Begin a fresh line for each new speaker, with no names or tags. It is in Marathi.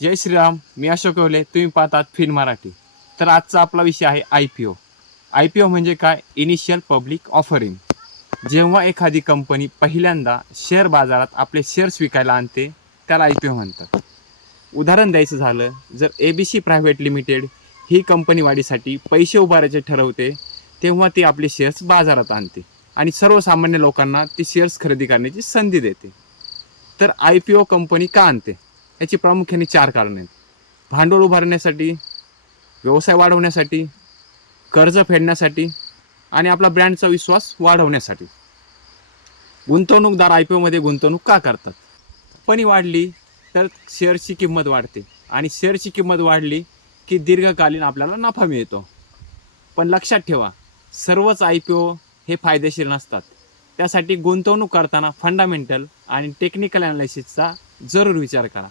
जय श्रीराम मी अशोक कवले तुम्ही पाहतात फिन मराठी. तर आजचा आपला विषय आहे I P O. I P O म्हणजे काय? इनिशियल पब्लिक ऑफरिंग जेव्हा एखादी कंपनी पहिल्यांदा शेअर बाजारात आपले शेअर्स विकायला आणते त्याला आय पी ओ म्हणतात. उदाहरण द्यायचं झालं जर A B C private limited he company वाढीसाठी पैसे उभारायचे ठरवते तेव्हा ती आपले शेअर्स बाजारात आणते आणि सर्वसामान्य लोकांना ती शेअर्स खरेदी करण्याची संधी देते. तर आय पी ओ कंपनी का आणते? याची प्रामुख्याने चार कारणं आहेत. भांडवल उभारण्यासाठी व्यवसाय वाढवण्यासाठी कर्ज फेडण्यासाठी आणि आपला ब्रँडचा विश्वास वाढवण्यासाठी. गुंतवणूकदार आय पी ओमध्ये गुंतवणूक का करतात? कंपनी वाढली तर शेअरची किंमत वाढते आणि शेअरची किंमत वाढली की दीर्घकालीन आपल्याला नफा मिळतो. पण लक्षात ठेवा सर्वच आय पी ओ हे फायदेशीर नसतात. त्यासाठी गुंतवणूक करताना फंडामेंटल आणि टेक्निकल ॲनालिसिसचा जरूर विचार करा.